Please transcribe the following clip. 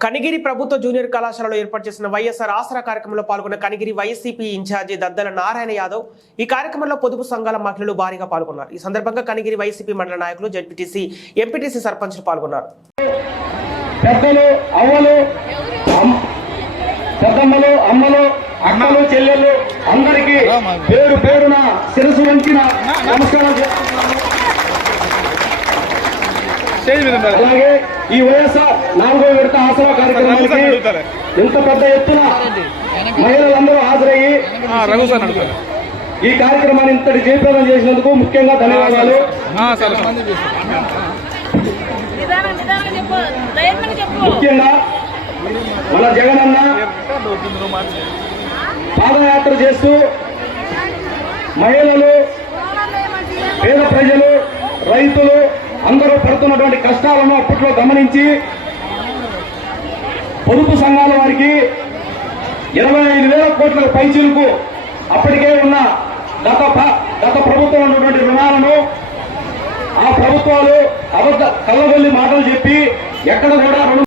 కనిగిరి ప్రభుత్వ జూనియర్ కళాశాలలో ఏర్పాటు చేసిన వైఎస్ఆర్ ఆసరా కార్యక్రమంలో పాల్గొన్న కనిగిరి వైసీపీ ఇన్ఛార్జి దద్దల నారాయణ యాదవ్ ఈ కార్యక్రమంలో పొదుపు సంఘాల మహిళలు భారీగా పాల్గొన్నారు. ఈ సందర్భంగా కనిగిరి వైసీపీ మండల నాయకులు జడ్పీటీసీ ఎంపీటీసీ సర్పంచ్లు పాల్గొన్నారు. పెద్దలు అవ్వలు అమ్- పెద్దమ్మలు అమ్మలు చెల్లెళ్ళు అందరికీ పేరు పేరున శిరసు వంచిన నమస్కారం అలాగే ఈ వైఎస్ఆర్ నాలుగో విడత ఆసరా కార్యక్రమానికి. ఇంత పెద్ద ఎత్తున మహిళలందరూ హాజరయ్యి ఈ కార్యక్రమాన్ని ఇంతటి జయప్రదం చేసినందుకు ముఖ్యంగా ధన్యవాదాలు. ముఖ్యంగా మన జగనన్న పాదయాత్ర చేస్తూ మహిళలు పేద ప్రజలు రైతులు పడుతున్నటువంటి కష్టాలను అప్పట్లో గమనించి పొదుపు సంఘాల వారికి ఇరవై ఐదు వేల కోట్ల పైచీలకు అప్పటికే ఉన్న గత గత ప్రభుత్వం ఉన్నటువంటి రుణాలను ఆ ప్రభుత్వాలు అబద్ధ కళ్ళబొల్లి మాటలు చెప్పి ఎక్కడ కూడా